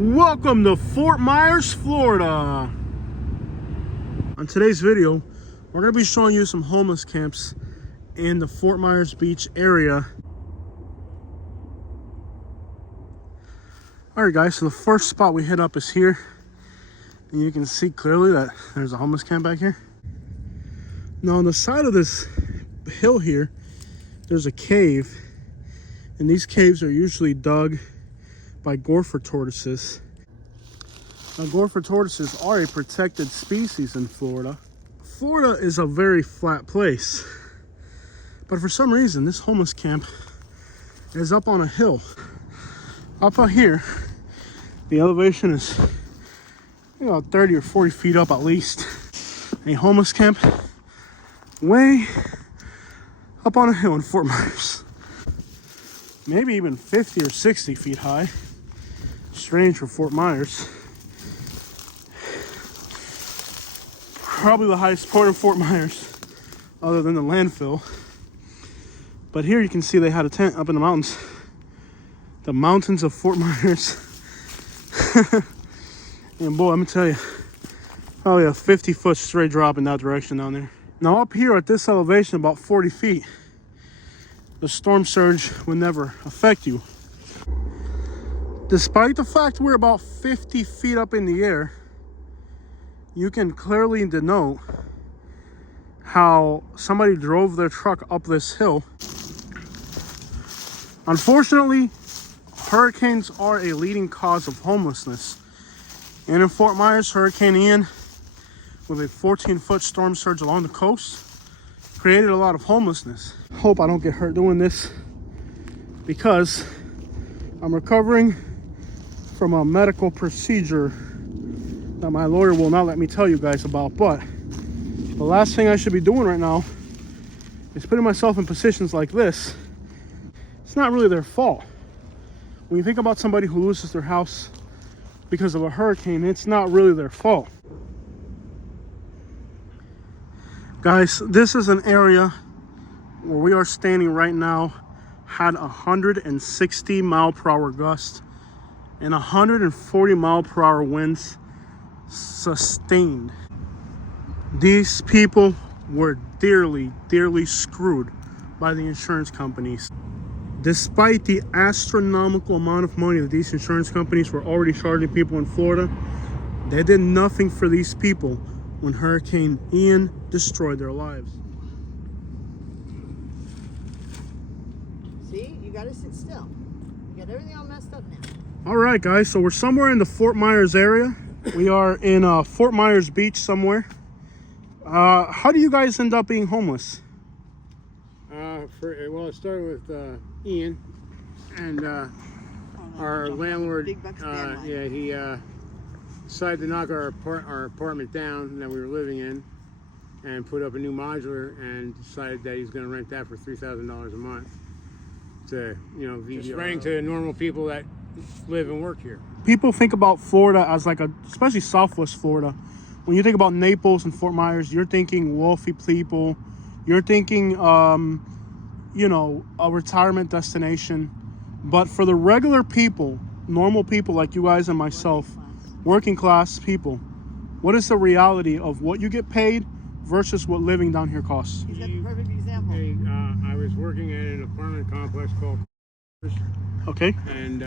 Welcome to Fort Myers, Florida. On today's video, we're going to be showing you some homeless camps in the Fort Myers Beach area. Alright guys, so the first spot we hit up is here. And you can see clearly that there's a homeless camp back here. Now on the side of this hill here, there's a cave. And these caves are usually dug by gopher tortoises. Now, gopher tortoises are a protected species in Florida. Florida is a very flat place, but for some reason this homeless camp is up on a hill. Up out here, the elevation is 30 or 40 feet up at least. A homeless camp way up on a hill in Fort Myers. Maybe even 50 or 60 feet high. Strange for Fort Myers. Probably the highest point in Fort Myers, other than the landfill. But here you can see they had a tent up in the mountains. The mountains of Fort Myers. And boy, let me tell you, probably a 50-foot straight drop in that direction down there. Now up here at this elevation, about 40 feet, the storm surge will never affect you. Despite the fact we're about 50 feet up in the air, you can clearly denote how somebody drove their truck up this hill. Unfortunately, hurricanes are a leading cause of homelessness. And in Fort Myers, Hurricane Ian, with a 14-foot storm surge along the coast, created a lot of homelessness. Hope I don't get hurt doing this because I'm recovering from a medical procedure that my lawyer will not let me tell you guys about. But the last thing I should be doing right now is putting myself in positions like this. It's not really their fault. When you think about somebody who loses their house because of a hurricane, it's not really their fault. Guys, this is an area where we are standing right now, had 160 mile per hour gusts and 140 mile per hour winds sustained. These people were dearly, dearly screwed by the insurance companies. Despite the astronomical amount of money that these insurance companies were already charging people in Florida, they did nothing for these people when Hurricane Ian destroyed their lives. See, you gotta sit still. You got everything all messed up now. All right, guys, so we're somewhere in the Fort Myers area. We are in Fort Myers Beach somewhere. How do you guys end up being homeless? Well, it started with Ian, and our landlord, he decided to knock our apartment down that we were living in and put up a new modular, and decided that he's going to rent that for $3,000 a month to, just renting to normal people that live and work here. People think about Florida as especially Southwest Florida. When you think about Naples and Fort Myers, you're thinking wealthy people. You're thinking, a retirement destination. But for the regular people, normal people like you guys and myself, working class people, what is the reality of what you get paid versus what living down here costs? He's got the perfect example. I was working at an apartment complex called Okay. And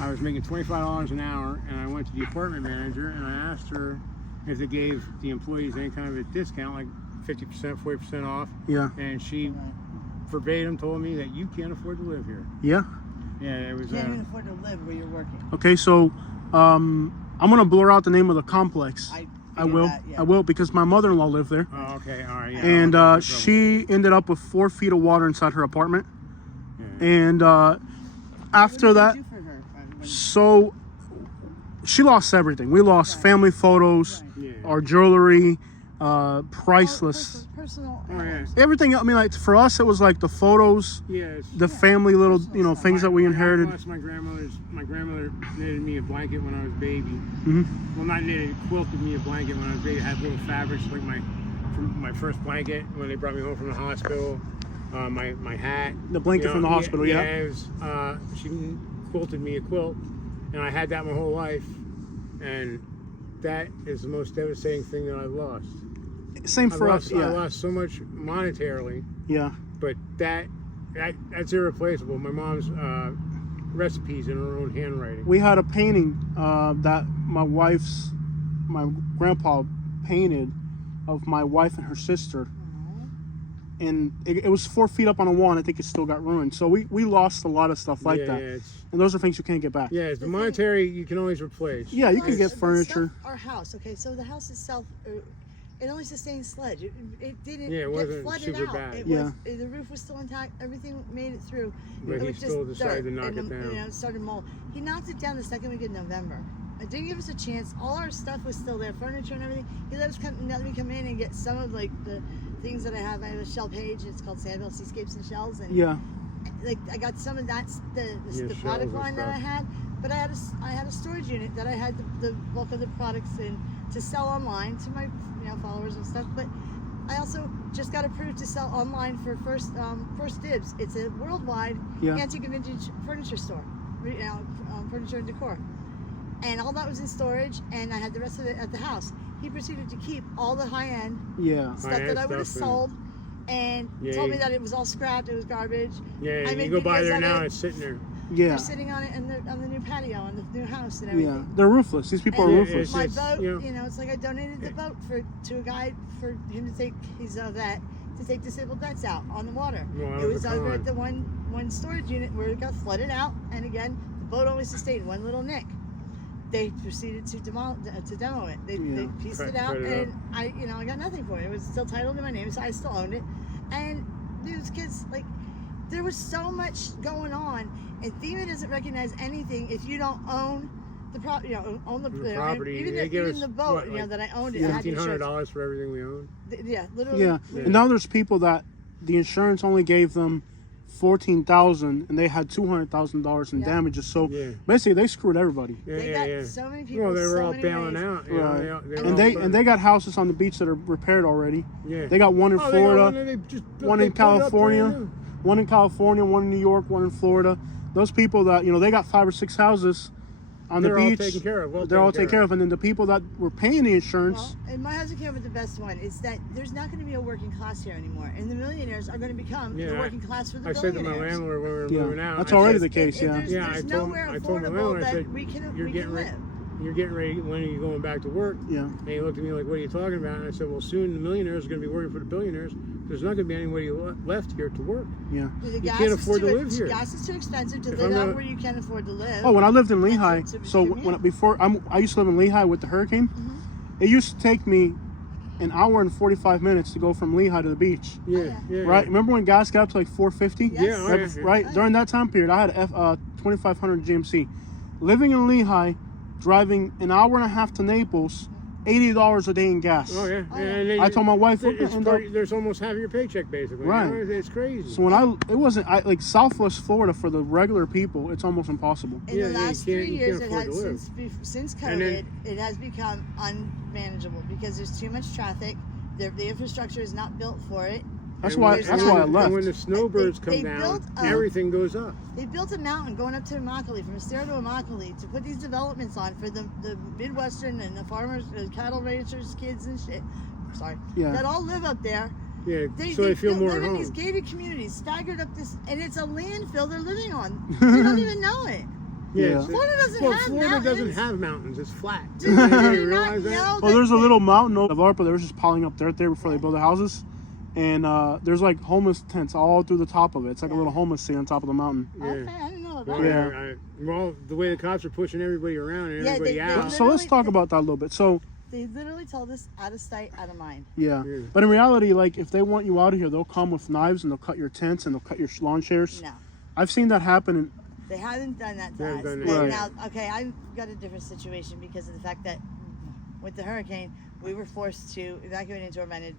I was making $25 an hour, and I went to the apartment manager and I asked her if they gave the employees any kind of a discount, like 50%, 40% off. Yeah. And she verbatim told me that you can't afford to live here. Yeah. Yeah, it was. You can't even afford to live where you're working. Okay, so I'm gonna blur out the name of the complex. I will. That, yeah. I will, because my mother-in-law lived there. Oh, okay, all right. Yeah, And she ended up with 4 feet of water inside her apartment. Yeah. And after that, so she lost everything. We lost family photos, our jewelry, priceless. Personal Everything. I mean, for us, it was like the photos, the family little, things that we inherited. My grandmother knitted me a blanket when I was a baby. Mm-hmm. Well, not knitted, quilted me a blanket when I was a baby. It had little fabrics like my first blanket when they brought me home from the hospital. My hat. The blanket from the hospital, yeah. It was, she quilted me a quilt, and I had that my whole life, and that is the most devastating thing that I've lost. Same for us. I Yeah. lost so much monetarily, Yeah. but that's irreplaceable. My mom's recipes in her own handwriting. We had a painting that my grandpa painted of my wife and her sister, and it was 4 feet up on a wall, and I think it still got ruined. So we lost a lot of stuff like that, and those are things you can't get back. Yeah, the monetary you can always replace. Yeah, you can get The furniture. stuff- Our house, okay, so the house itself, it only sustained sludge. It didn't Yeah, it wasn't get flooded super out. bad. It Yeah. was, the roof was still intact. Everything made it through. But it he was still just decided dirt to knock and, it down. You know, it started mold. He knocked it down the second week of November. It didn't give us a chance. All our stuff was still there, furniture and everything. He let me come in and get some of like the things that I have. I have a shell page. It's called Sandville Seascapes and Shells, and Yeah. like I got some of that the shells product and line that I stuff. had, but I had a storage unit that I had the bulk of the products in to sell online to my followers and stuff. But I also just got approved to sell online for First Dibs. It's a worldwide Yeah. antique and vintage furniture store, furniture and decor. And all that was in storage, and I had the rest of it at the house. He proceeded to keep all the high-end Yeah. stuff High-end that I would have stuff sold, and Yeah, told me he- that it was all scrapped, it was garbage. Yeah, I and you made go by videos there of now, it. it's sitting there. Yeah. They're sitting on it on the new patio, on the new house and Yeah. everything. They're ruthless. These people And are Yeah, ruthless. my It's, boat, you know- it's like I donated the boat to a guy for him to take. He's a vet, to take disabled vets out on the water. Well, that It was was a over con. at the one storage unit where it got flooded out, and again the boat only sustained one little nick. They proceeded to demo it. They pieced Cut it out, it and I got nothing for it. It was still titled in my name, so I still owned it. And these kids, like, there was so much going on, and FEMA doesn't recognize anything if you don't own the own the property. Even, They give even us, the boat, what, like that I owned it. I had insurance. $1,500 for everything we own. Yeah, literally. Yeah. And now there's people that the insurance only gave them $14,000, and they had $200,000 in Yeah. damages. So Yeah. basically, they screwed everybody. Yeah, They yeah, got yeah. so many people. Well, they were so all many bailing ways. out. You know, Right. they were And all they starting- got houses on the beach that are repaired already. Yeah. They got one in Oh, Florida, they just- one they in put it up California, brand new. one in California, one in New York, one in Florida. Those people that they got 5 or 6 houses on They're the all beach. taken care of. They're all taken care of, and then the people that were paying the insurance. Well, and my husband came up with the best one. Is that there's not going to be a working class here anymore, and the millionaires are going to become the working class for the I said to my billionaires. landlord when we were Yeah. moving out, That's I already said, the case. Yeah. There's I told nowhere my affordable landlord, I that said, we can you're getting live. You're getting ready. When are you going back to work? Yeah. And he looked at me like, what are you talking about? And I said, well, soon the millionaires are going to be working for the billionaires. There's not going to be anybody left here to work. Yeah. The gas can't is afford too, to live here. Gas is too expensive to If live I'm out gonna- where you can afford to live. Oh, when I lived in Lehigh, To so commute. I used to live in Lehigh with the hurricane. It used to take me an hour and 45 minutes to go from Lehigh to the beach. Yeah, yeah. Right? Remember when gas got up to like 450? Yes. Yeah, Right, yeah. right? During that time period, I had a 2500 GMC. Living in Lehigh, driving an hour and a half to Naples, $80 a day in gas. Oh, yeah. Oh, And then I told my wife, it's look, and there's almost half your paycheck, basically. Right. You know, it's crazy. So when like Southwest Florida for the regular people, it's almost impossible. In Yeah, the yeah, last you 3 can't years, it afford had to live. since COVID, And then- it has become unmanageable because there's too much traffic. The infrastructure is not built for it. That's And why when- that's and why I when- left. And when the snowbirds They come down, built everything goes up. They built a mountain going up to Immokalee, from Estero to Immokalee, to put these developments on for the Midwestern and the farmers, the cattle ranchers, kids and shit. Sorry. Yeah. That all live up there. Yeah, so they feel more live at in home. these gated communities, staggered up this, and it's a landfill they're living on. They don't even know it. Yeah. it's- Florida doesn't well, have Florida mountains. doesn't have mountains. It's flat. Do you You not realize that? know Well, there's a that- little mountain of ARPA. They were just piling up dirt there before they build the houses, and there's like homeless tents all through the top of it. It's like a little homeless city on top of the mountain. Okay, I didn't know Well, about Yeah. that. well, the way the cops are pushing everybody around and Yeah, everybody they- out. So let's talk about that a little bit. So They literally told us out of sight, out of mind. yeah, Yeah. but in reality, like if they want you out of here, they'll come with knives and they'll cut your tents and they'll cut your lawn chairs. No. I've seen that happen. And They haven't done that They to haven't us. done But that. now, okay, I've got a different situation because of the fact that with the hurricane, we were forced to evacuate into a rented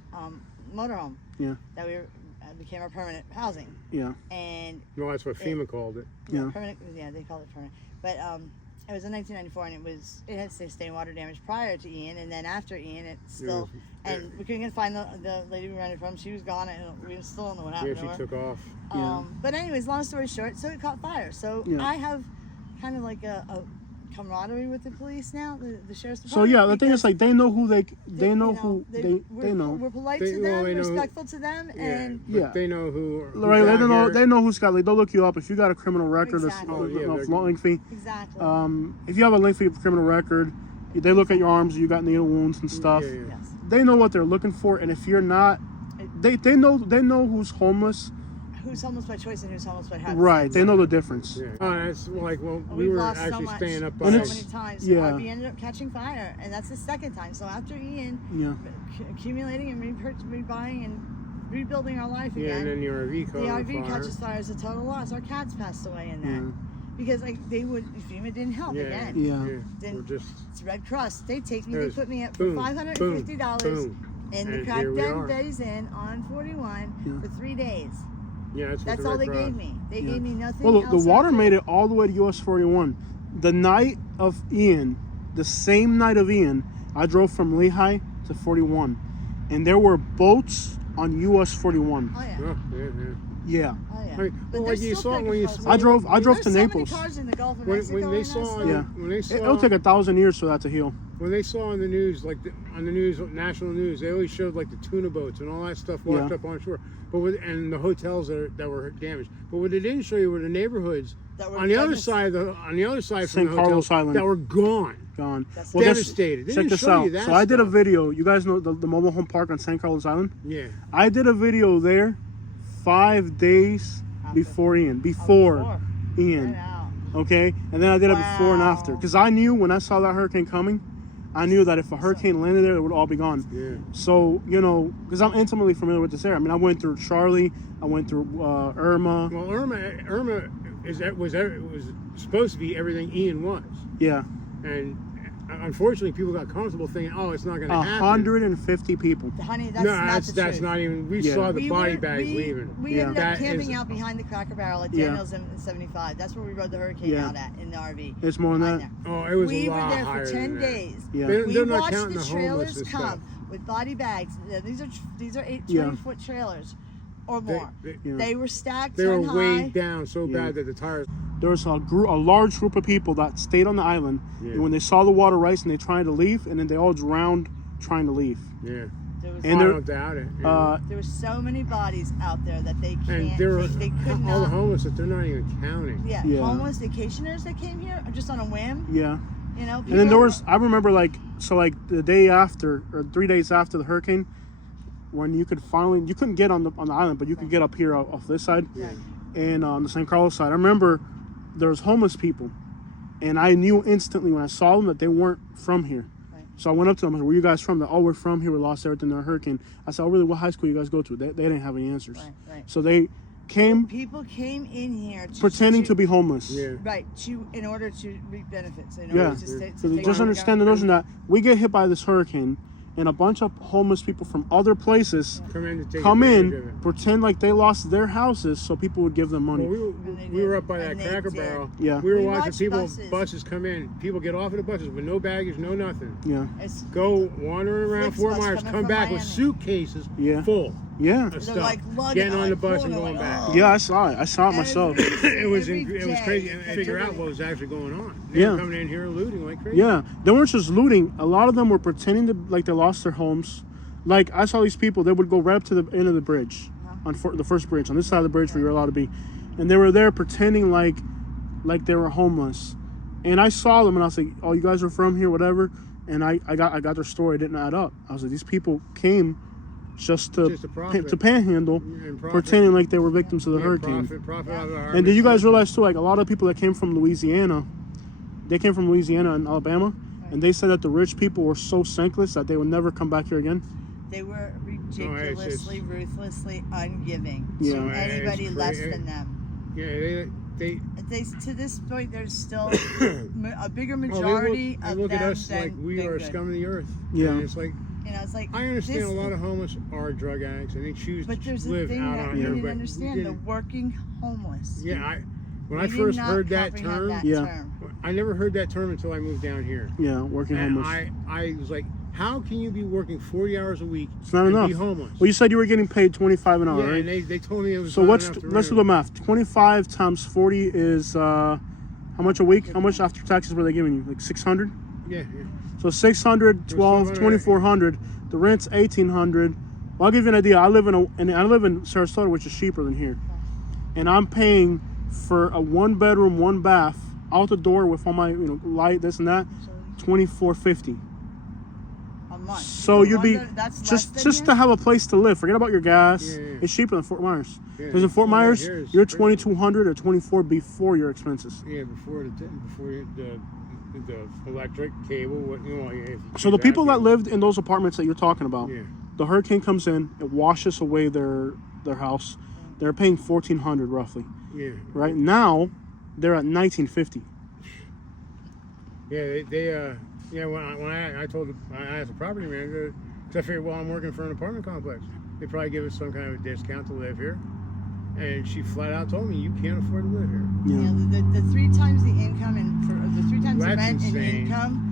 motorhome. Yeah. That became our permanent housing. yeah, And Well, that's what FEMA called it. Yeah. permanent. Yeah, they call it permanent. But it was in 1994, and it had sustained water damage prior to Ian, and then after Ian, it still. Yeah. And we couldn't find the lady we rented from. She was gone, and we still don't know what Yeah, happened she to her. took off. Yeah. But anyways, long story short, so it caught fire. So Yeah. I have kind of like camaraderie with the police now, the sheriff's department. So yeah, the thing is like they know who they know you who they know. We're polite They- to well, them, they know who- respectful to them, Yeah, and but Yeah. they know who. Right, who's they out know here. they know who's got like they'll look you up if you got a criminal record Exactly. Oh, yeah, that's they're- lengthy. exactly. If you have a lengthy criminal record, they look at your arms, you got needle wounds and stuff. Yeah, yeah. Yes. They know what they're looking for, and if you're not, they know who's homeless. Who's homeless by choice and who's homeless by habit. Right, they know the difference. Yeah. Oh, that's like we We've were lost so actually much, staying up so by. many times. Yeah. The RV ended up catching fire, and that's the second time. So after Ian, Yeah. accumulating and rebuying and rebuilding our life Yeah, again, and then the RV caught the on RV fire. catches fire is a total loss. Our cats passed away in that Yeah. because like they would, FEMA didn't help Yeah, again. Yeah. Then We're just it's Red Cross. They take me. They There's put me up for boom, $550 boom. in the And crack here we den are. days in on 41 Yeah. for 3 days. Yeah, that's, what That's the all Red they Cross- gave me. They Yeah. gave me nothing. Well, the else water after made that. it all the way to US 41. The night of Ian, the same night of Ian, I drove from Lehigh to 41, and there were boats on US 41. Oh yeah. Oh, yeah, yeah. Yeah, Oh yeah. I mean, But well, there's like you still saw bigger when you cars. I drove There's to so Naples. many cars in the Gulf of when Mexico they right saw now, Yeah. when they saw it'll take 1,000 years for that to heal. when they saw on the news, like on the news, national news, they always showed like the tuna boats and all that stuff washed Yeah. up on shore, and the hotels that were damaged. But what they didn't show you were the neighborhoods that were on the other damaged. side, on the other side from St. the Carlos hotels Island. that were gone, Gone. That's Well, this- devastated. They check didn't this show out. you that So I did a stuff. video. You guys know the mobile home park on St. Carlos Island? Yeah, I did a video there 5 days After. before Ian. Oh, Before I Ian. know. Okay? And then I did it before and after. Wow. Because I knew when I saw that hurricane coming, I knew that if a hurricane landed there, it would all be gone. yeah. So, because I'm intimately familiar with this area. I mean, I went through Charlie, I went through Irma. Well, Irma was supposed to be everything Ian was, Yeah. and unfortunately, people got comfortable thinking, "Oh, it's not going to happen." 150 people. Honey, that's No, not that's the truth. not even. We Yeah. saw the We body were- bags we, leaving. We Yeah. ended up That camping is- out behind the Cracker Barrel at Yeah. Daniels in 75. That's where we rode the hurricane Yeah. out at in the RV. It's more than Behind that. there. Oh, it was We a were lot there higher for than 10 that. days. Yeah. They're, We they're not watched counting the the homeless trailers and come stuff. with body bags. These are 8 Yeah. 20-foot trailers or more. They- Yeah. They were stacked They were 10 high. weighed down so Yeah. bad that the tires. There was a large group of people that stayed on the island, Yeah. and when they saw the water rise and they tried to leave, and then they all drowned trying to leave. Yeah, There was, And I there- don't doubt it. Yeah. there were so many bodies out there that they can't. and there were they could all not. the homeless that they're not even counting. Yeah, Yeah. homeless vacationers that came here just on a whim. Yeah. You know. And then there people- was, I remember the day after, or 3 days after the hurricane, when you couldn't get on the island, but you could get up here off this side, Right. and on the St. Carlos side. I remember there was homeless people, and I knew instantly when I saw them that they weren't from here. Right. So I went up to them and said, "Where you guys from?" They're, "Oh, we're from here. We lost everything in a hurricane." I said, "Oh, really? What high school you guys go to?" They didn't have any answers. Right, right. So they came People came in here pretending to be homeless. Yeah. right in order to reap benefits. In Yeah. order to stay, So to they take just on understand the government. notion that we get hit by this hurricane, and a bunch of homeless people from other places Come in to take come advantage of in, it. pretend like they lost their houses, so people would give them money. Well, And they we were did. up by that And they Cracker did. Barrel. Yeah. We were We watching watched buses come in. People get off of the buses with no baggage, no nothing. Yeah, It's, Go wandering around Flix Fort bus Myers, coming come from back with Miami. suitcases Yeah. full yeah, of they're stuff. like lugging Getting on the like bus and pulling going like, back. oh. yeah. I saw it myself. It was Every it was day, crazy, and they figure did out it. what was actually going on. They Yeah. were coming in here looting like crazy. Yeah, they weren't just looting. A lot of them were pretending to like they lost their homes. Like I saw these people, they would go right up to the end of the bridge, on the first bridge, on this side of the bridge where you're allowed to be, and they were there pretending like they were homeless. And I saw them, and I was like, "Oh, you guys are from here, whatever." And I got their story. It didn't add up. I was like, "These people came just to profit. panhandle, And profit. pretending like they were victims of the Yeah, hurricane." profit out of our And did you guys realize too, like a lot of people that came from Louisiana, they came from Louisiana and Alabama, and they said that the rich people were so thankless that they would never come back here again. They were it's- ridiculously, ruthlessly ungiving Yeah. to No, it's anybody less crazy. than them. Yeah, they To this point, there's still a bigger oh, majority they of look them at us than like we than are good. scum of the earth. Yeah. And it's like You know, it's like I understand this- a lot of homeless are drug addicts and they choose But there's to a live thing out that on you here. need to But understand: the working homeless. yeah, when We I did first not heard that comprehend term, that Yeah. term. I never heard that term until I moved down here. Yeah, working And homeless. I was like, how can you be working 40 hours a week It's not and enough. be homeless? Well, you said you were getting paid $25 an hour, yeah, right? and they told me it was So not let's enough to do rent. the math. 25 times 40 is how How much a week? How much after taxes were they giving you? Like 600? Yeah. So 600, 12, 2400. The rent's 1800. Well, I'll give you an idea. I live in Sarasota, which is cheaper than here, and I'm paying for a 1-bedroom, 1-bath, out the door with all my light, this and that, $24.50 a month. So you'd be just to have a place to live. Forget about your gas. Yeah. It's cheaper than Fort Myers. Yeah. Because in Fort Myers, you're $2,200 or $24 before your expenses. Yeah, before the electric cable. So the people that lived in those apartments that you're talking about, yeah. the hurricane comes in, it washes away their house. They're paying $1,400 roughly. Yeah. Right now, they're at $1,950. Yeah, when I asked the property manager, because I figured, well, I'm working for an apartment complex. They probably give us some kind of a discount to live here. And she flat out told me, you can't afford to live here. Yeah. The 3 times the income and for the 3 times the rent and income.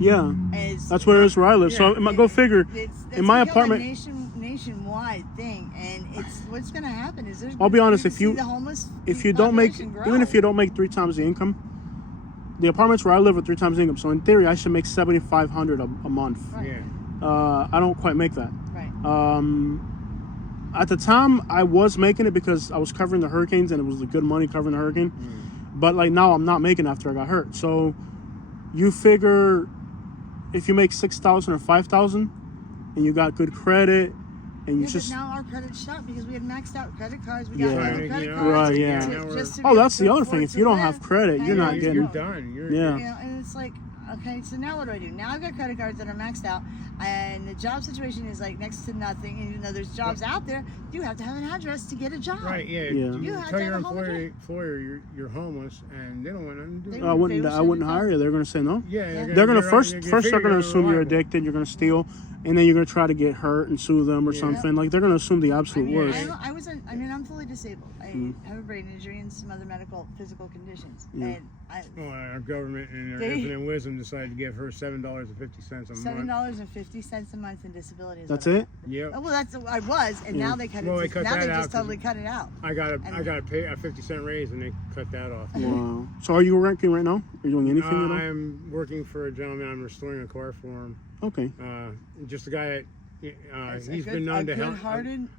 Is that's what it is where I live. Yeah. So go figure. It's in my like apartment, a nationwide thing, and it's what's going to happen is there's. I'll be honest. If you don't make, even if you don't make 3 times the income, the apartments where I live are 3 times the income. So in theory, I should make $7,500 a month. Right. Yeah. I don't quite make that. Right. At the time, I was making it because I was covering the hurricanes, and it was good money covering the hurricane. But like now, I'm not making after I got hurt. So you figure if you make $6,000 or $5,000, and you got good credit, and you but now our credit's shot because we had maxed out credit cards. We got Yeah. credit cards. Right, yeah. Oh, that's the other thing. If you don't have credit, you're not getting. You're done. And it's like, okay, so now what do? Now I've got credit cards that are maxed out, and the job situation is like next to nothing. And even though there's jobs out there, you have to have an address to get a job. Right. Yeah. You have tell to your have a home employer you're homeless, and they don't want nothing to do. I wouldn't hire you. They're gonna say no. Yeah. They're gonna first they're gonna assume you're addicted. You're gonna steal, and then you're gonna try to get hurt and sue them or something. Like they're gonna assume the absolute worst. I'm fully disabled. I have a brain injury and some other physical conditions. And our government in their infinite wisdom decided to give her $7.50 a month. $7.50 a month in disability. That's it? Yeah. Well, that's I was, and now they cut it. Now they just totally cut it out. I got to pay a 50-cent raise, and they cut that off. Wow. So are you working right now? Are you doing anything at all? I'm working for a gentleman. I'm restoring a car for him. Okay. Just a guy that he's been known to help.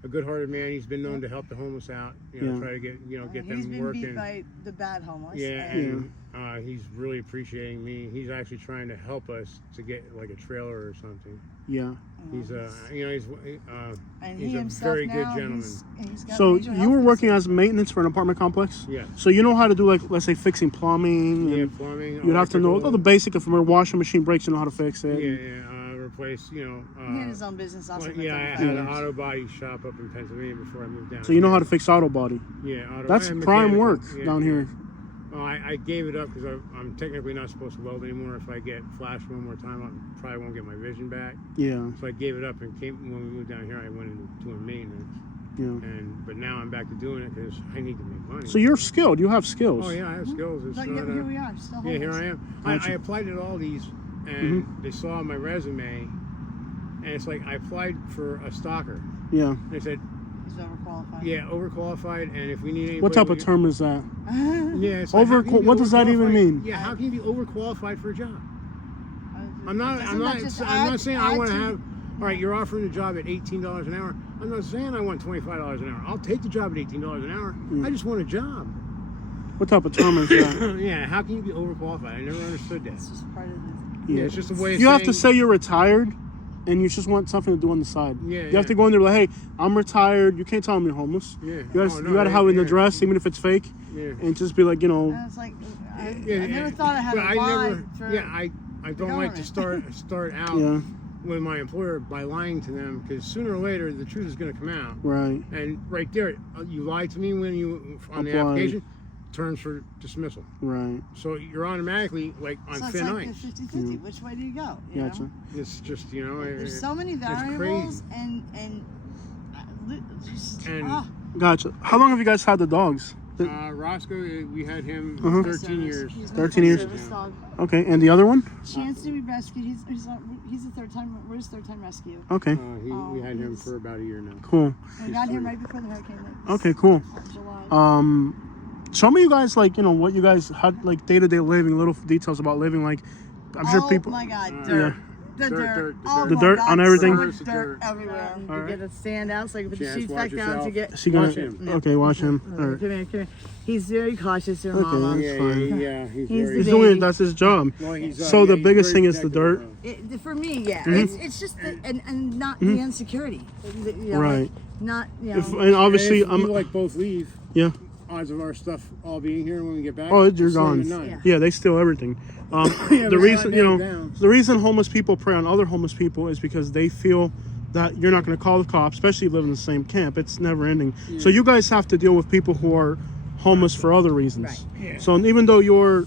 A good-hearted man. He's been known to help the homeless out. Try to get get them working. He's been beat by the bad homeless. Yeah, and he's really appreciating me. He's actually trying to help us to get like a trailer or something. Yeah. He's he's a very good gentleman. So you were working as maintenance for an apartment complex? Yeah. So you know how to do, like, let's say fixing plumbing? Yeah, plumbing. You'd have to know all the basic. If a washing machine breaks, you know how to fix it. Replace, he had his own business also. I had an auto body shop up in Pennsylvania before I moved down. So you know how to fix auto body? Yeah, that's prime work down here. I gave it up because I'm technically not supposed to weld anymore. If I get flashed one more time, I probably won't get my vision back. Yeah. So I gave it up, and when we moved down here, I went into doing maintenance. Yeah. But now I'm back to doing it because I need to make money. So you're skilled. You have skills. Oh yeah, I have skills. It's here we are. Still homeless. Yeah, here I am. I applied at all these, and they saw my resume, and it's like I applied for a stalker. Yeah. And they said, he's overqualified. Yeah, overqualified, and if we need anybody... What type of term is that? Yeah, it's what does that even mean? Yeah, how can you be overqualified for a job? I'm not saying I want to have... All right, you're offering a job at $18 an hour. I'm not saying I want $25 an hour. I'll take the job at $18 an hour. I just want a job. What type of term is that? Yeah, how can you be overqualified? I never understood that. It's just part of the... Yeah, it's just a way of You have to say you're retired, and you just want something to do on the side. Yeah, you have to go in there like, hey, I'm retired. You can't tell them you're homeless. Yeah. You got to have an address, even if it's fake. Yeah. And just be like, It's like, I never thought I had to lie for... Yeah, I don't like to start out with my employer by lying to them, because sooner or later the truth is going to come out. Right. And right there, you lied to me when you on the application. Turns for dismissal. Right. So you're automatically like on thin ice. It's like 50-50. Which way do you go? Gotcha. Know? It's just there's so many variables and Gotcha. How long have you guys had the dogs? Roscoe, we had him 13 years. 13 years. Okay, and the other one? Chance to be rescued. He's a third time. We're his third time rescue. Okay. We had him for about a year now. Cool. We got him right before the hurricane. Okay, cool. July. Some of you guys, like, you know, what you guys had, like, day-to-day living, little details about living, like, I'm sure people... Oh my God, dirt. The dirt. Oh The my dirt God, on everything? So much dirt everywhere. All You get to stand out so you can put the sheets back down to get... Is he gonna... Watch him. Okay, watch him. All right. Come here. He's very cautious, your Okay, mama. that's fine. Yeah, he's He's very... He's the doing it, baby. that's his job. Well, he's, So the he's biggest very thing is the protective dirt. of- For me, yeah. Mm-hmm. It's just the, and not the insecurity. You know, Right. like, not, you know... And obviously, if we like both leave, yeah. odds of our stuff all being here when we get back. Oh, you're slim gone. to none. Yeah, they steal everything. The we reason, gotta you nail know, it down. the reason homeless people prey on other homeless people is because they feel that you're not going to call the cops, especially if you live in the same camp. It's never ending. So you guys have to deal with people who are homeless for other reasons. Right. Yeah. So even though you're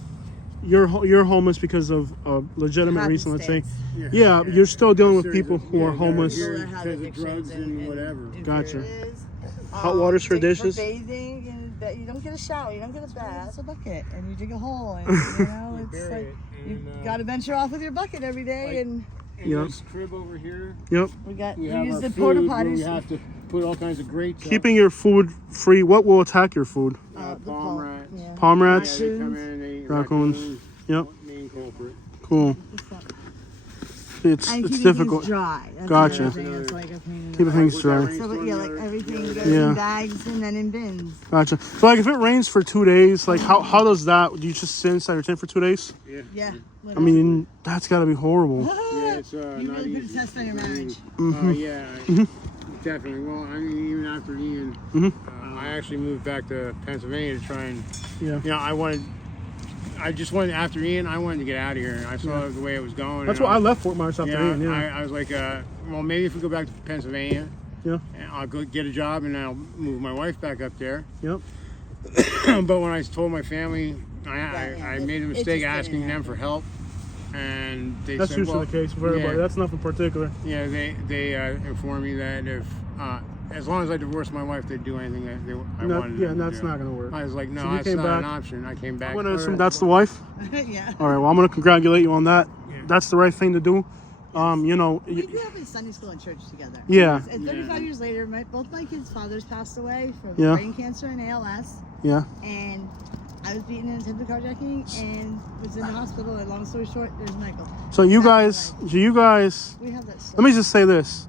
homeless because of a legitimate reason, let's say, Yeah. you're still dealing with Serious- people who are yeah, homeless. here People that have because of addictions drugs and whatever. Gotcha. is, Hot waters for take dishes? For bathing, and you don't get a shower, you don't get a bath. It's a bucket, and you dig a hole, and you know, it's like you got to venture off with your bucket every day, and And Yep. this crib over here, Yep. we have use our the food porta where we potties. have to put all kinds of grates up. Keeping your food free. What will attack your food? The palm rats. Yeah. Palm Yeah, rats? they come in, they eat Raccoons. Yep. Main culprit. Cool. It's And keeping difficult. things dry. That's Gotcha. another thing that's like a pain in the Keeping things Was dry. that So, but yeah, like everything goes Yeah. in bags and then in bins. Gotcha. So like if it rains for 2 days, like how does that? Do you just sit inside your tent for 2 days? Yeah. Yeah. I mean, that's got to be horrible. Yeah, it's you not really put a easy. test on your marriage. Yeah, definitely. Well, I mean, even after Ian, I actually moved back to Pennsylvania to try and, Yeah. you know, I just wanted, after Ian, I wanted to get out of here. I saw the way it was going. That's and why I left Fort Myers after Ian. Yeah. I was like, well, maybe if we go back to Pennsylvania, Yeah. and I'll go get a job and I'll move my wife back up there. Yep. But when I told my family, I made a it mistake just asking didn't them for help. And they That's said, usually well, the case for everybody. yeah. That's nothing particular. Yeah, they informed me that if as long as I divorced my wife, they'd do anything I wanted. Yeah, them and to that's do. not gonna work. I was like, no, So you that's came not back. an option. I came back. I'm gonna assume that's the wife. Yeah. All right. Well, I'm gonna congratulate you on that. That's the right thing to do. You know. We grew up in Sunday school and church together. Yeah. And 35 years later, both my kids' fathers passed away from Yeah. brain cancer and ALS. Yeah. And I was beaten in attempted carjacking and was in the hospital. And long story short, there's Michael. So you guys. We have that stuff. Let me just say this.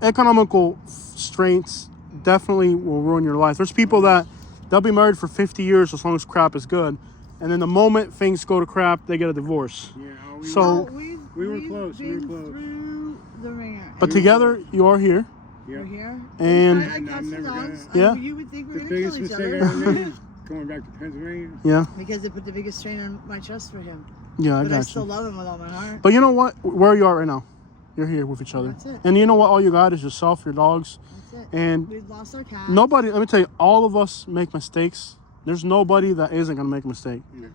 Economical strains definitely will ruin your life. There's people that they'll be married for 50 years as long as crap is good. And then the moment things go to crap, they get a divorce. Yeah, So- we've we were close, we were been close. through the ringer. But together, you are here. We're here. And- I got I'm some never gonna- dogs. Yeah. You would think we're The going to kill biggest each mistake I other. ever made is going back to Pennsylvania. Yeah. Because it put the biggest strain on my trust for him. Yeah, I But I got still you. love him with all my heart. But you know what? Where you are right now, you're here with each other. That's it. And you know what? All you got is yourself, your dogs, That's it. and We've lost our cat. nobody. Let me tell you, all of us make mistakes. There's nobody that isn't gonna make a mistake. You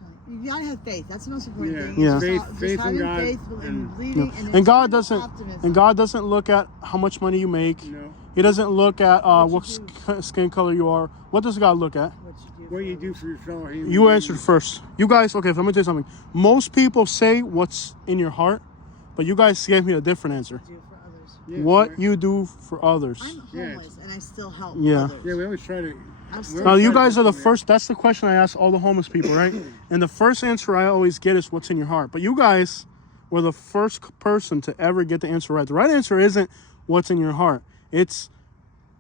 gotta have faith. That's the most important Yeah. thing. Yeah. Faith in having God faith and- and believing And and God eternal doesn't. optimism. And God doesn't look at how much money you make. No. He doesn't look at what you skin color you are. What does God look at? What you do for your fellow human You being. answered first. You guys, okay, let me tell you something. Most people say what's in your heart, but you guys gave me a different answer. Do for others. Yeah, What yeah. you do for others. I'm Yeah. homeless and I still help Yeah. others. Yeah, we always try to. I'm still Now, you try to guys are the do that. first, that's the question I ask all the homeless people, right? And the first answer I always get is what's in your heart. But you guys were the first person to ever get the answer right. The right answer isn't what's in your heart. It's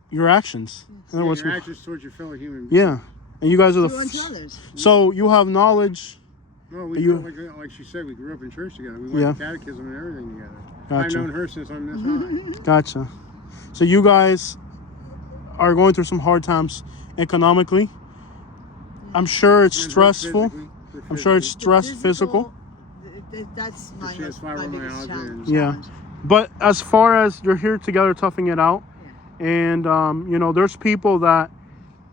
your actions. In other Yeah, words, your actions towards your fellow human being. yeah. And you guys are the do unto others. so you have knowledge. No, we You- grew, like she said, we grew up in church together. We went Yeah. to catechism and everything together. Gotcha. I've known her since I'm this high. Gotcha. So you guys are going through some hard times economically. I'm sure it's And her stressful. physically- her I'm sure it's physically. stress physical. That's my, She has my biggest fibromyalgia challenge. and- Yeah. But as far as you're here together toughing it out, and you know, there's people that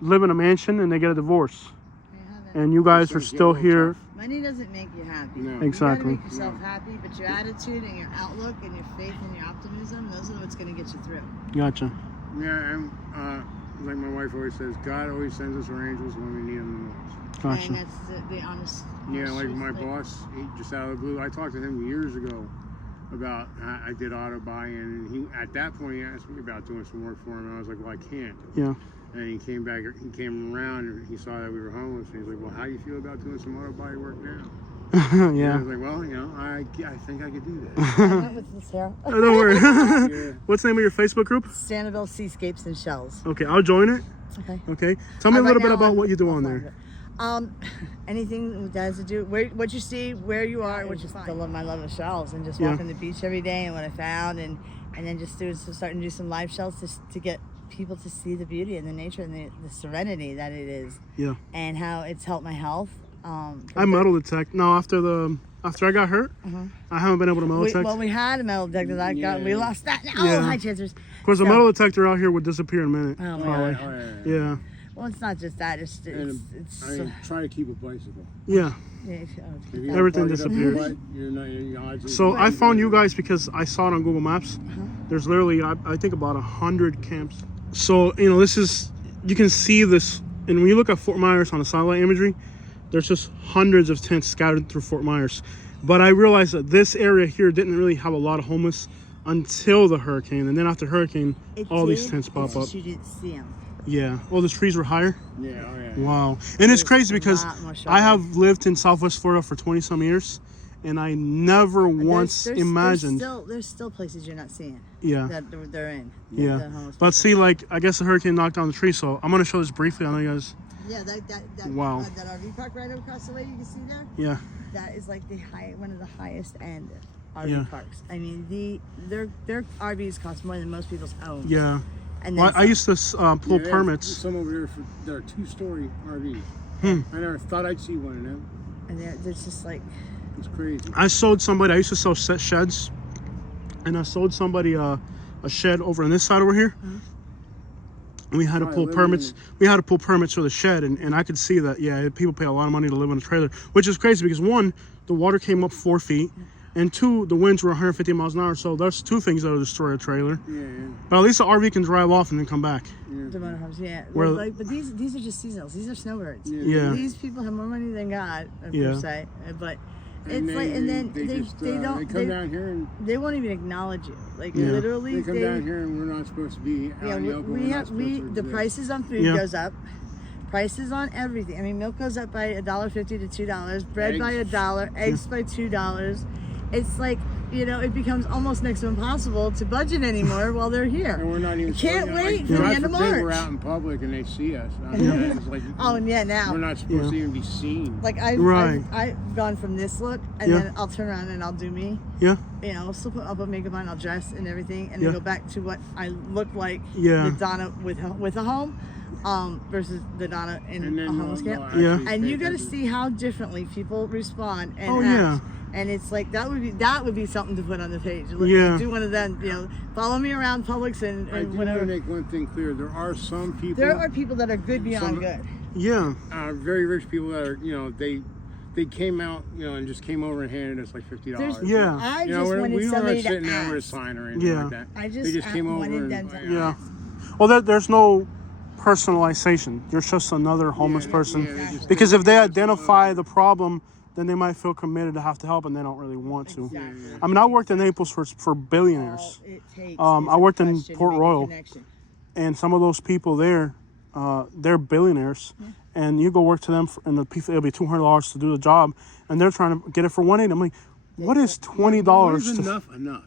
live in a mansion and they get a divorce, and you guys are still here. Money doesn't make you happy. No. Exactly. You gotta make yourself happy, but your attitude and your outlook and your faith and your optimism, those are what's going to get you through. Gotcha. Yeah, and like my wife always says, God always sends us our angels when we need them the most. Gotcha. And that's the honest. Yeah, honest like truth. my boss, he just out of the blue. I talked to him years ago about I did auto buy-in, and he at that point he asked me about doing some work for him, and I was like, well, I can't. Yeah. And he came back. He came around and he saw that we were homeless. And he's like, "Well, how do you feel about doing some auto body work now?" And Yeah. I was like, "Well, you know, I think I could do that." I went with this hair. Don't worry. Yeah. What's the name of your Facebook group? Sanibel Seascapes and Shells. Okay, I'll join it. Okay. Okay. Tell me a Right little bit now, about what you do on there. Anything that has to do what you see, where you are, which is my love of shells, and just Yeah. walking the beach every day and what I found, and then just starting to do some live shells to get people to see the beauty and the nature and the serenity that it is, Yeah. and how it's helped my health. I metal detect. No, after I got hurt, I haven't been able to metal detect. Well, we had a metal detector that we lost that. Oh, Yeah. high chancers. Of course, a metal detector out here would disappear in a minute. Oh my probably. God. Yeah. Well, it's not just that. It's I mean, try to keep a bicycle. Yeah. If you don't Everything park it up disappears. your butt, your odds are- So I found you guys because I saw it on Google Maps. There's literally, I think, about 100 camps. So, this is, you can see this, and when you look at Fort Myers on the satellite imagery, there's just hundreds of tents scattered through Fort Myers. But I realized that this area here didn't really have a lot of homeless until the hurricane. And then after hurricane, all these tents pop up. You didn't see them. Yeah. Oh, the trees were higher? Yeah, oh yeah. Wow. And it's crazy a because lot more I shelter. have lived in Southwest Florida for 20 some years, and I never once imagined. There's still places you're not seeing. Yeah. That they're in. Yeah. The homeless But people. see, like, I guess the hurricane knocked down the tree, so I'm going to show this briefly. I know you guys. Yeah, that Wow. that RV park right across the way you can see there. Yeah. That is like one of the highest end RV Yeah. parks. I mean, their RVs cost more than most people's own. Yeah. And Well, then I used to pull They have permits. Some over there that are 2-story RVs. I never thought I'd see one of them. and they're just like, It's crazy. I sold somebody, I used to sell set sheds, and I sold somebody a shed over on this side over here. And we had to pull living permits. in We had to pull permits for the shed, and I could see that, yeah, people pay a lot of money to live in a trailer, which is crazy because one, the water came up 4 feet, and two, the winds were 150 miles an hour, so there's two things that will destroy a trailer. Yeah, But at least the RV can drive off and then come back. the motorhomes, yeah. Where- But these are just seasonals. These are snowbirds. Yeah. These people have more money than God, Yeah. per se. But it's And like, and then they don't. They come down here and They won't even acknowledge you. Like Yeah. literally, they come down here and we're not supposed to be out Yeah, in the open. we We're not have supposed to the exist. prices on food Yeah. goes up. Prices on everything. I mean, milk goes up by $1.50 to $2. Bread by Eggs. $1. Eggs by $2. It's like, it becomes almost next to impossible to budget anymore while they're here. And we're not even. Can't wait for the God end of forbid We're March. out in public and they see us. I mean, it's like, Oh, and yeah, now. we're not supposed to even be seen. Like Right. I've gone from this look, and Yeah. then I'll turn around and I'll do me. Yeah. I'll put makeup on, I'll dress and everything, and Yeah. then go back to what I look like Yeah. with Donna with a home, versus the Donna in And a then homeless they'll camp. Yeah. actually And pay you got to attention. see how differently people respond and Oh, act. yeah. And it's like that would be something to put on the page. Yeah. Do one of them. Follow me around Publix and I do want whatever. to make one thing clear. There are some people. There are people that are good beyond Some- good. Yeah. Very rich people that are, they came out, and just came over and handed us like $50. Yeah. I just wanted we weren't somebody sitting to there with a ask. sign or anything Yeah. like that. I they just just came over wanted and, them to Yeah. ask. Well, there's no personalization. You're just another homeless person. yeah, they just Because take if they it as identify the problem, then they might feel committed to have to help, and they don't really want to. Exactly. I mean, I worked in Naples for billionaires, All it takes I is a worked in question to Port make a Royal. connection. and some of those people there, they're billionaires, and you go work to them, and it'll be $200 to do the job, and they're trying to get it for $180. I'm like, what is $20 What is to? enough?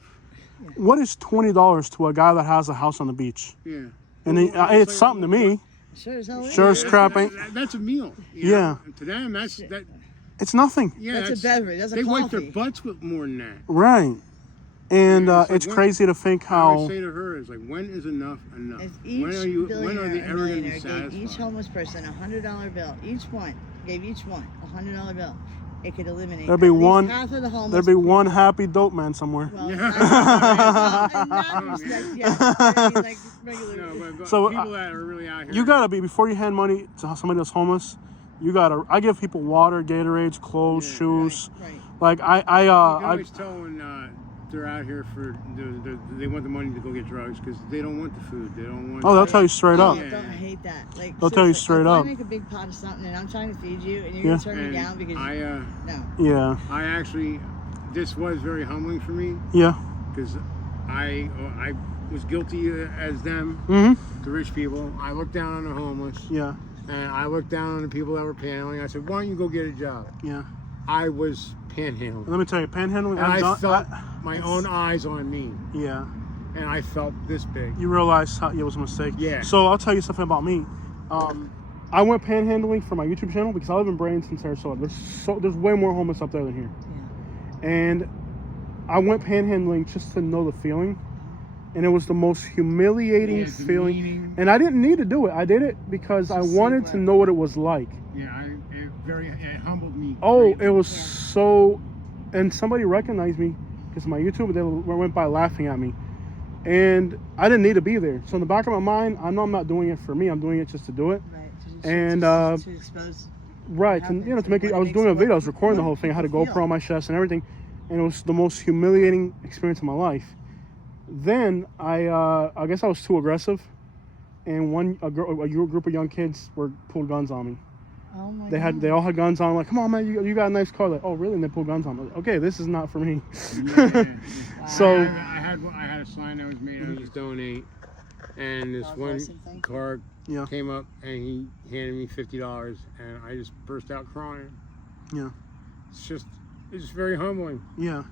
What is $20 to a guy that has a house on the beach? Yeah. And it's something to me. Sure as hell is. Sure as crap ain't. That's a meal. you Yeah. know? To them, that's that. It's nothing. Yeah, That's a beverage. That's a they wipe coffee. their butts with more than that. Right. And Yeah, it's like it's when- crazy to think I always how. say to her, "Is like, when is enough enough? If each When are billionaire they and ever going to be millionaire satisfied?" gave each homeless person a $100 bill, gave each one a $100 bill, it could eliminate There'd be at least one- half of the homeless. There'd be one happy dope man somewhere. Well, Yeah. not in that respect, yes. I mean, like regular. No, but So, people that are really out here. You gotta be, before you hand money to somebody that's homeless, I give people water, Gatorades, clothes, Yeah, shoes. Right. Like You can always tell when they're out here they want the money to go get drugs because they don't want the food. They don't want. oh, they'll tell you straight Oh, up. Yeah. don't hate that. Like They'll tell you seriously, straight if up. I make a big pot of something and I'm trying to feed you and you're Yeah. gonna turn me And down because no. Yeah, I actually, this was very humbling for me yeah, because I was guilty as them, Mm-hmm. the rich people. I looked down on the homeless. Yeah. And I looked down on the people that were panhandling. I said, why don't you go get a job? Yeah. I was panhandling. Let me tell you, panhandling. And I felt my own eyes on me. Yeah. And I felt this big. You realize how it was a mistake. Yeah. So I'll tell you something about me. I went panhandling for my YouTube channel because I live in Bradenton, Sarasota. There's way more homeless up there than here. Yeah. And I went panhandling just to know the feeling. And it was the most humiliating feeling. And I didn't need to do it. I did it because I wanted to know what it was like. Yeah, it humbled me. Oh, it was so... And somebody recognized me because of my YouTube. They went by laughing at me. And I didn't need to be there. So in the back of my mind, I know I'm not doing it for me. I'm doing it just to do it. Right. And to expose. right, and to make it. I was doing a video. I was recording the whole thing. I had a GoPro on my chest and everything, and it was the most humiliating experience of my life. Then I guess I was too aggressive, and a group of young kids pulled guns on me. Oh my They all had guns on. Like, come on, man, you got a nice car. Like, oh really? And they pulled guns on me. Like, okay, this is not for me. Yeah. So I had a sign that was made of just donate, and this one car came up and he handed me $50, and I just burst out crying. Yeah. It's very humbling. Yeah.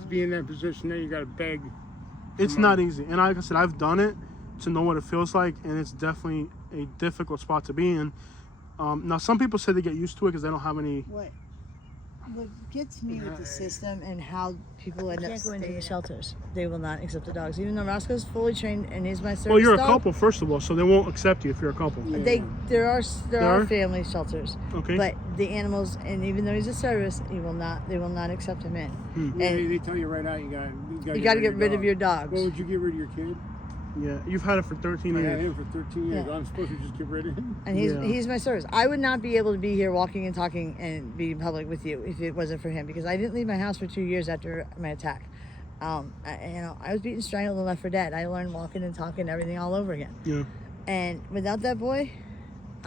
To be in that position that you got to beg. It's not easy, and like I said, I've done it to know what it feels like, and it's definitely a difficult spot to be in. Now, some people say they get used to it because they don't have any. What gets me with the system and how people end up going into the shelters, they will not accept the dogs, even though Roscoe's fully trained and he's my service Well, you're a dog. couple, first of all, so they won't accept you if you're a couple. There are family shelters, okay, but the animals, and even though he's a service, they will not accept him in. And they tell you right out, you got to get rid of your dogs. Well, would you get rid of your kid? Yeah, you've had it for 13 years. I had him for 13 years. I'm supposed to just get rid of him. And he's my service. I would not be able to be here walking and talking and be in public with you if it wasn't for him, because I didn't leave my house for 2 years after my attack. I was beaten, strangled, and left for dead. I learned walking and talking, everything all over again. Yeah. And without that boy,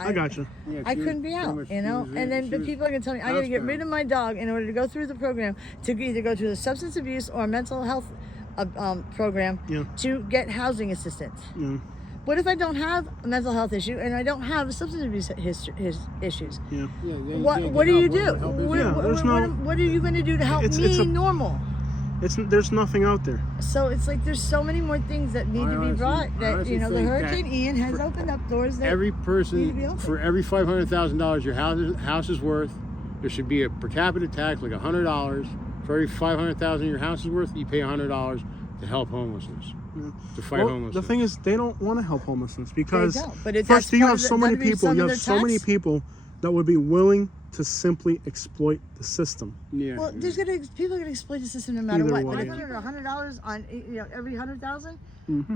I got you. Yeah, I couldn't be out, And then the people are going to tell me I got to get rid of my dog in order to go through the program, to either go through the substance abuse or mental health program to get housing assistance. Yeah. What if I don't have a mental health issue and I don't have substance abuse issues? Yeah. What do you do? What are you going to do to help me normal? There's nothing out there. So it's like there's so many more things that need to be brought. That the Hurricane Ian has opened up doors. That every person, for every $500,000 your house is worth, there should be a per capita tax like $100. For every $500,000 your house is worth, you pay $100 to help homelessness. To fight homelessness. The thing is, they don't want to help homelessness because but first, you have so many people. You have so many people that would be willing to simply exploit the system. Yeah. Well, people are gonna exploit the system no matter what. But if $100 on every 100,000,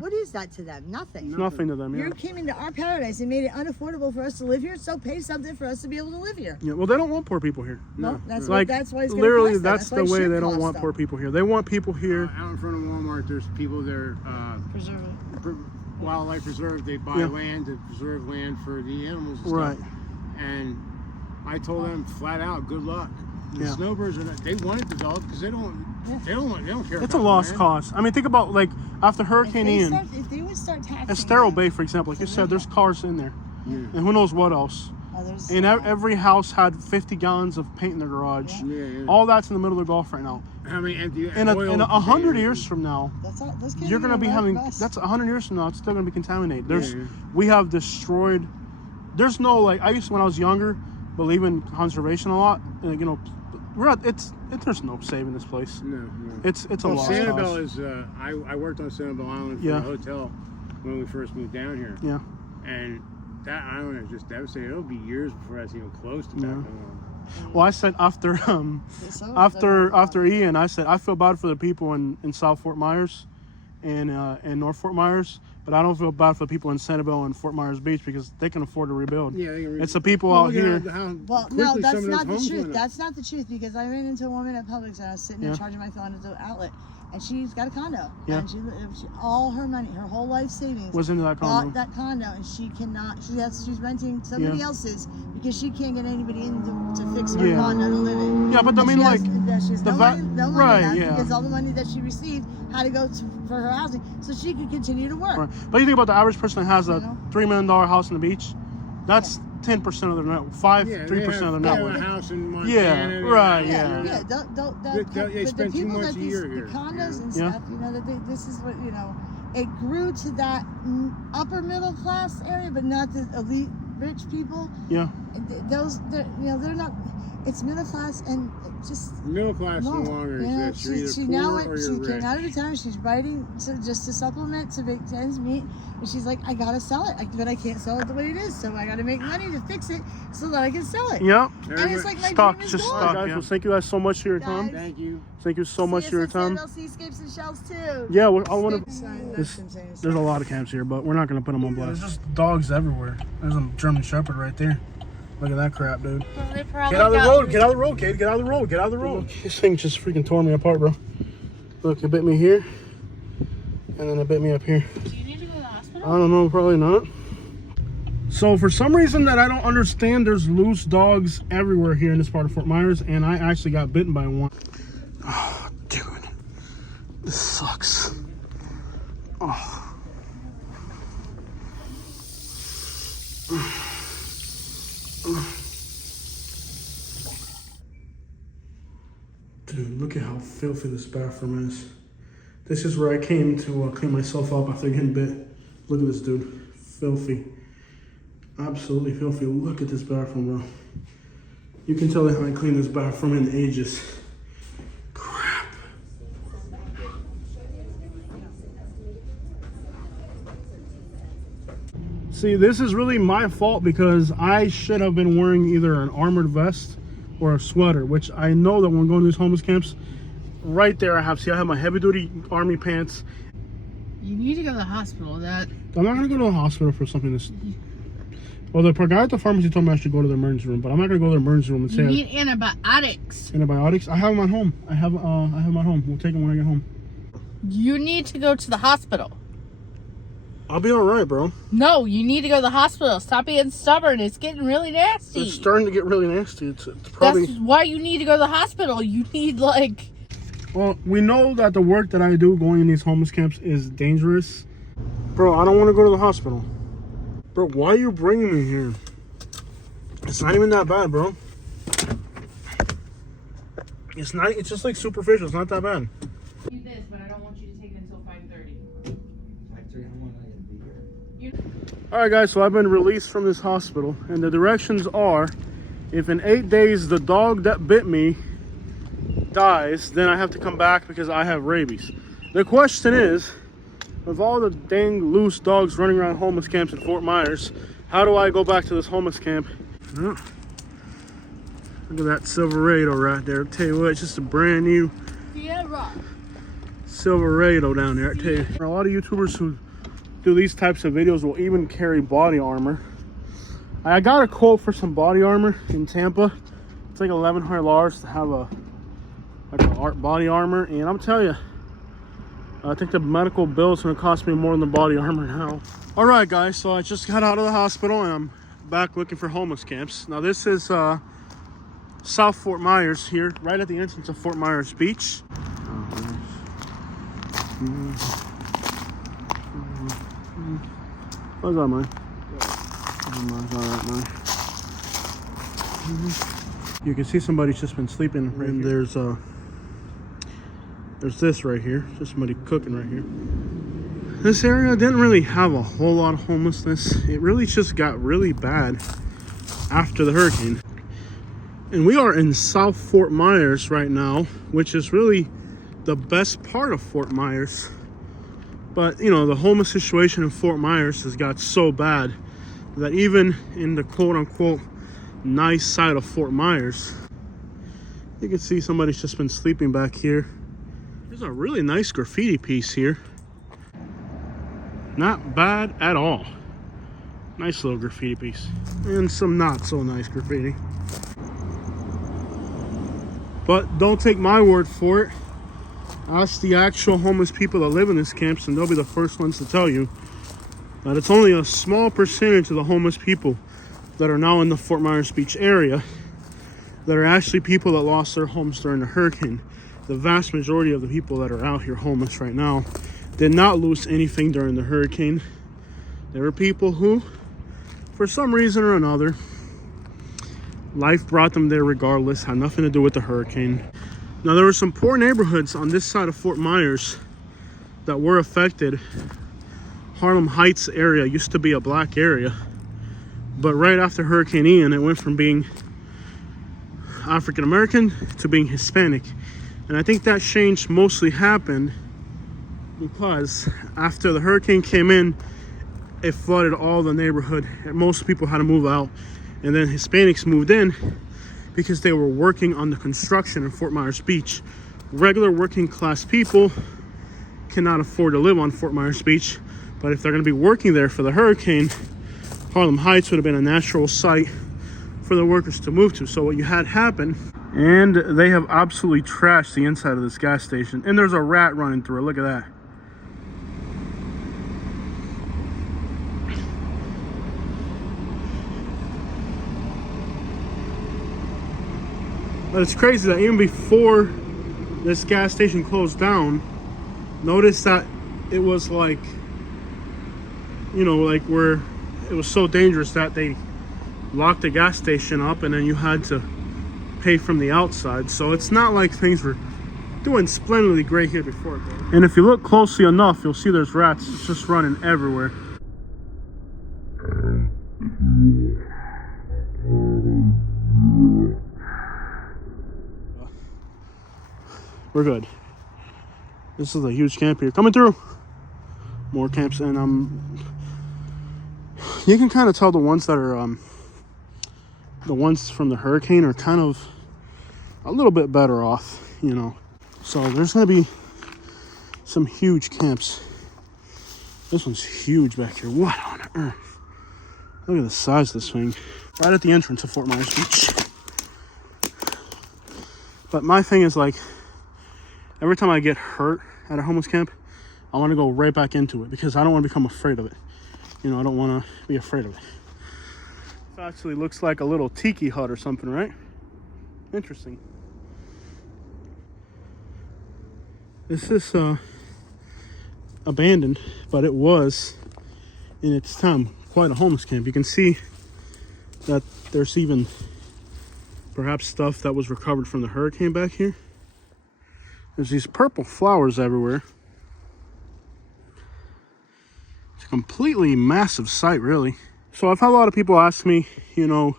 what is that to them? Nothing. It's nothing to them. Yeah. You came into our paradise and made it unaffordable for us to live here. So pay something for us to be able to live here. Yeah. Well, they don't want poor people here. No, that's why it's literally that's the way they don't want poor people here. They want people here. Out in front of Walmart, there's people there. Wildlife preserve. They buy land to preserve land for the animals and stuff. And I told them flat out, good luck. The snowbirds they want it developed because they don't care. It's a lost cause. I mean, think about after Hurricane Ian, if they would start taxing Estero Bay, for example, like you said, there's cars in there, and who knows what else. And every house had 50 gallons of paint in their garage. All that's in the middle of the Gulf right now. How many empty? In 100 years from now, you're going to be having. That's 100 years from now. It's still going to be contaminated. We have destroyed. There's no I used to, when I was younger, believe in conservation a lot. There's no saving this place. No. It's a lost Sanibel cause. is. I worked on Sanibel Island for a hotel when we first moved down here. Yeah. And that island is just devastated. It'll be years before that's even close to back home. Well, I said after Ian, I said I feel bad for the people in South Fort Myers and North Fort Myers, but I don't feel bad for the people in Sanibel and Fort Myers Beach because they can afford to rebuild. Yeah, they can it's the people out here. Well, no, that's not the truth. That's not the truth, because I ran into a woman at Publix and I was sitting there charging my phone at the outlet, and she's got a condo. Yeah. And she all her money, her whole life savings was into that condo. Bought that condo, and she cannot. She's renting somebody else's because she can't get anybody in to fix her condo to live in. Yeah, but I mean, that she has no vat- money, no money right, left yeah. because all the money that she received had to go for her housing so she could continue to work. Right. But you think about the average person that has a You know? $3 million house on the beach, that's 10% of their net, 3% of their net a worth. house in Montana. Yeah, they right, have- yeah. They spend 2 months a year the here. condos and Yeah. stuff, you know, that this is what, you know, it grew to that upper middle class area, but not the elite rich people. Yeah. They're not. It's middle class and just Middle class no longer exists. You're either poor or you're she rich. came out of retirement. She's writing just to supplement to make ends meet, and she's like, I gotta sell it, but I can't sell it the way it is, so I gotta make money to fix it so that I can sell it. Yep. And it's like my Stock, dream is just gone. stock. Guys, well, thank you guys so much for your time. Guys. Thank you. Thank you so much for your time. Seascapes and shells too. Yeah, I want to. There's There's a lot of camps here, but we're not gonna put them on blast. There's just dogs everywhere. There's a German Shepherd right there. Look at that crap, dude. Well, Get out of the road! Get out of the road, kid! Get out of the road! Get out of the road! This thing just freaking tore me apart, bro. Look, it bit me here, and then it bit me up here. Do you need to go to the hospital? I don't know, probably not. So for some reason that I don't understand, there's loose dogs everywhere here in this part of Fort Myers, and I actually got bitten by one. Oh, dude, this sucks. Oh. Dude, look at how filthy this bathroom is. This is where I came to clean myself up after getting bit. Look at this, dude. Filthy. Absolutely filthy. Look at this bathroom, bro. You can tell I haven't cleaned this bathroom in ages. Crap. See, this is really my fault because I should have been wearing either an armored vest or a sweater, which I know that when going to these homeless camps, right there I have my heavy duty army pants. You need to go to the hospital. I'm not gonna go to the hospital for something this. Well, the guy at the pharmacy told me I should go to the emergency room, but I'm not gonna go to the emergency room and say You need antibiotics. antibiotics. I have them at home. I have them at home. We'll take them when I get home. You need to go to the hospital. I'll be all right, bro. No, you need to go to the hospital. Stop being stubborn. It's getting really nasty. It's starting to get really nasty. It's probably. That's why you need to go to the hospital. You need, like... Well, we know that the work that I do going in these homeless camps is dangerous. Bro, I don't want to go to the hospital. Bro, why are you bringing me here? It's not even that bad, bro. It's just like superficial. It's not that bad. Do this, but I don't want you to take it until 5:30. Alright guys, so I've been released from this hospital, and the directions are, if in 8 days the dog that bit me dies, then I have to come back because I have rabies. The question is, with all the dang loose dogs running around homeless camps in Fort Myers, how do I go back to this homeless camp? Oh, look at that Silverado right there. I'll tell you what, it's just a brand new Silverado down there. I tell you, a lot of YouTubers who do these types of videos will even carry body armor. I got a quote for some body armor in Tampa. It's like $1,100 to have a art body armor, and I'm telling you, I think the medical bill is going to cost me more than the body armor now. All right, guys, so I just got out of the hospital and I'm back looking for homeless camps. Now this is South Fort Myers here, right at the entrance of Fort Myers Beach. What's that, man? You can see somebody's just been sleeping right and here. There's this right here, just somebody cooking right here. This area didn't really have a whole lot of homelessness. It really just got really bad after the hurricane. And we are in South Fort Myers right now, which is really the best part of Fort Myers. But, you know, the homeless situation in Fort Myers has got so bad that even in the quote-unquote nice side of Fort Myers, you can see somebody's just been sleeping back here. There's a really nice graffiti piece here. Not bad at all. Nice little graffiti piece. And some not so nice graffiti. But don't take my word for it. Ask the actual homeless people that live in these camps and they'll be the first ones to tell you that it's only a small percentage of the homeless people that are now in the Fort Myers Beach area that are actually people that lost their homes during the hurricane. The vast majority of the people that are out here homeless right now did not lose anything during the hurricane. There were people who, for some reason or another, life brought them there regardless, had nothing to do with the hurricane. Now, there were some poor neighborhoods on this side of Fort Myers that were affected. Harlem Heights area used to be a black area, but right after Hurricane Ian, it went from being African American to being Hispanic. And I think that change mostly happened because after the hurricane came in, it flooded all the neighborhood. Most people had to move out, and then Hispanics moved in because they were working on the construction in Fort Myers Beach. Regular working class people cannot afford to live on Fort Myers Beach, but if they're going to be working there for the hurricane, Harlem Heights would have been a natural site for the workers to move to. So what you had happen, and they have absolutely trashed the inside of this gas station, and there's a rat running through it. Look at that. But it's crazy that even before this gas station closed down, notice that it was like, you know, like where it was so dangerous that they locked the gas station up and then you had to pay from the outside. So it's not like things were doing splendidly great here before. And if you look closely enough, you'll see there's rats just running everywhere. We're good. This is a huge camp here. Coming through. More camps, and you can kind of tell the ones that are the ones from the hurricane are kind of a little bit better off, you know. So there's gonna be some huge camps. This one's huge back here. What on earth? Look at the size of this thing. Right at the entrance of Fort Myers Beach. But my thing is, like, every time I get hurt at a homeless camp, I want to go right back into it because I don't want to become afraid of it. You know, I don't want to be afraid of it. This actually looks like a little tiki hut or something, right? Interesting. This is abandoned, but it was, in its time, quite a homeless camp. You can see that there's even perhaps stuff that was recovered from the hurricane back here. There's these purple flowers everywhere. It's a completely massive site, really. So I've had a lot of people ask me, you know,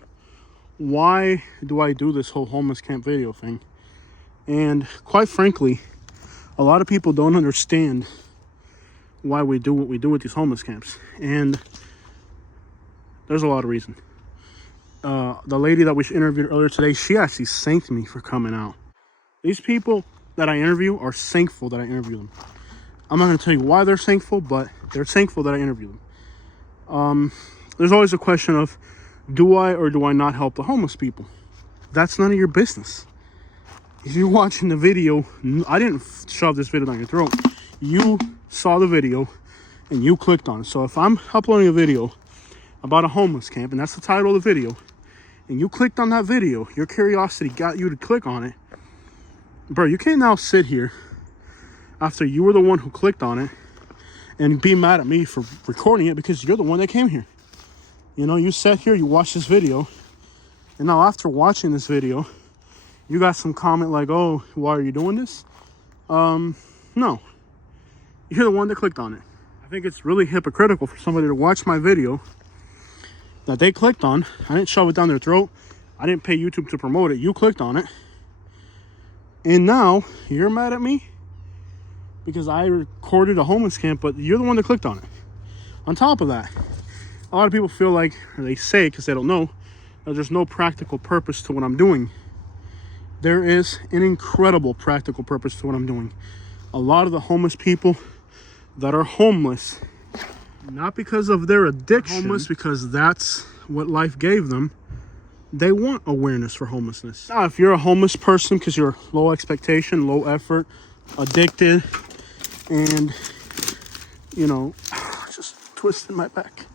why do I do this whole homeless camp video thing? And quite frankly, a lot of people don't understand why we do what we do with these homeless camps. And there's a lot of reasons. The lady that we interviewed earlier today, she actually thanked me for coming out. These people that I interview are thankful that I interview them. I'm not going to tell you why they're thankful, but they're thankful that I interview them. There's always a question of, do I or do I not help the homeless people? That's none of your business. If you're watching the video, I didn't shove this video down your throat. You saw the video and you clicked on it. So if I'm uploading a video about a homeless camp, and that's the title of the video, and you clicked on that video, your curiosity got you to click on it, bro, you can't now sit here after you were the one who clicked on it and be mad at me for recording it because you're the one that came here. You know, you sat here, you watched this video, and now after watching this video, you got some comment like, oh, why are you doing this? No. You're the one that clicked on it. I think it's really hypocritical for somebody to watch my video that they clicked on. I didn't shove it down their throat. I didn't pay YouTube to promote it. You clicked on it. And now you're mad at me because I recorded a homeless camp, but you're the one that clicked on it. On top of that, a lot of people feel like, or they say because they don't know, that there's no practical purpose to what I'm doing. There is an incredible practical purpose to what I'm doing. A lot of the homeless people that are homeless, not because of their addiction, homeless because that's what life gave them, they want awareness for homelessness. Now, if you're a homeless person because you're low expectation, low effort, addicted, and, you know, just twisting my back.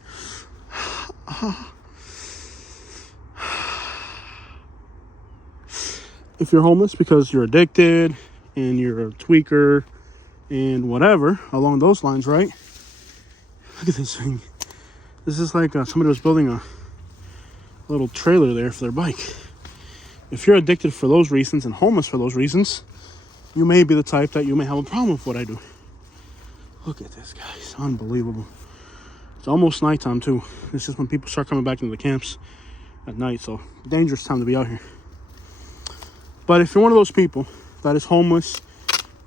if you're homeless because you're addicted and you're a tweaker and whatever along those lines, right? Look at this thing. This is like somebody was building a little trailer there for their bike. If you're addicted for those reasons and homeless for those reasons, you may be the type that you may have a problem with what I do. Look at this, guys. Unbelievable. It's almost nighttime too. This is when people start coming back into the camps at night, so dangerous time to be out here. But if you're one of those people that is homeless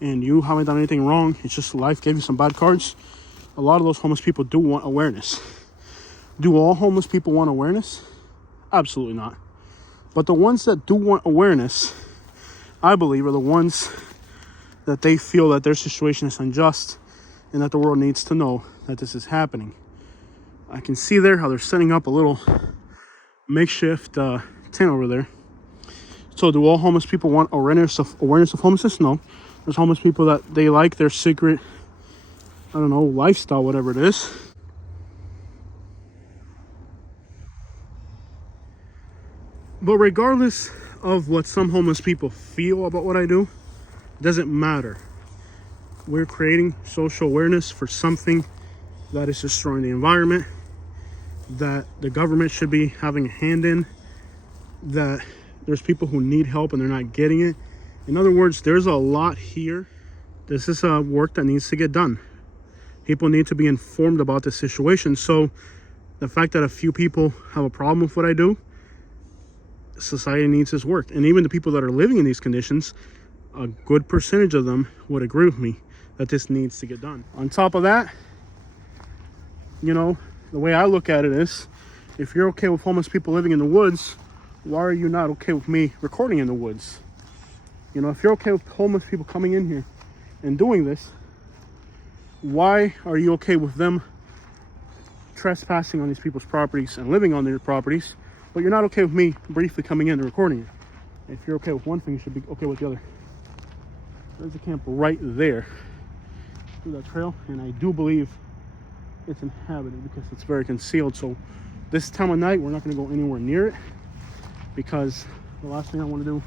and you haven't done anything wrong, it's just life gave you some bad cards, a lot of those homeless people do want awareness. Do all homeless people want awareness? Absolutely not. But the ones that do want awareness, I believe, are the ones that they feel that their situation is unjust and that the world needs to know that this is happening. I can see there how they're setting up a little makeshift tent over there. So do all homeless people want awareness of homelessness? No. There's homeless people that they like their secret, I don't know, lifestyle, whatever it is. But regardless of what some homeless people feel about what I do, it doesn't matter. We're creating social awareness for something that is destroying the environment, that the government should be having a hand in, that there's people who need help and they're not getting it. In other words, there's a lot here. This is work that needs to get done. People need to be informed about this situation. So the fact that a few people have a problem with what I do, society needs this work. And even the people that are living in these conditions, a good percentage of them would agree with me that this needs to get done. On top of that, you know, the way I look at it is, if you're okay with homeless people living in the woods, why are you not okay with me recording in the woods? You know, if you're okay with homeless people coming in here and doing this, why are you okay with them trespassing on these people's properties and living on their properties, but you're not okay with me briefly coming in and recording it? If you're okay with one thing, you should be okay with the other. There's a camp right there through that trail, and I do believe it's inhabited because it's very concealed. So this time of night, we're not going to go anywhere near it, because the last thing I want to do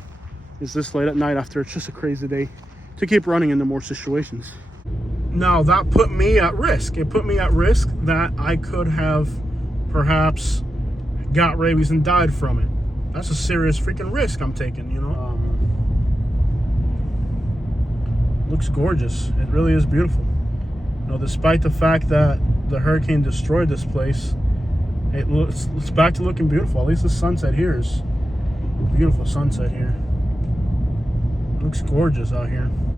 is this late at night, after it's just a crazy day, to keep running into more situations. Now that put me at risk. It put me at risk that I could have perhaps got rabies and died from it. That's a serious freaking risk I'm taking, you know. Looks gorgeous. It really is beautiful. You know, despite the fact that the hurricane destroyed this place, it's back to looking beautiful. At least the sunset here is a beautiful sunset here. It looks gorgeous out here.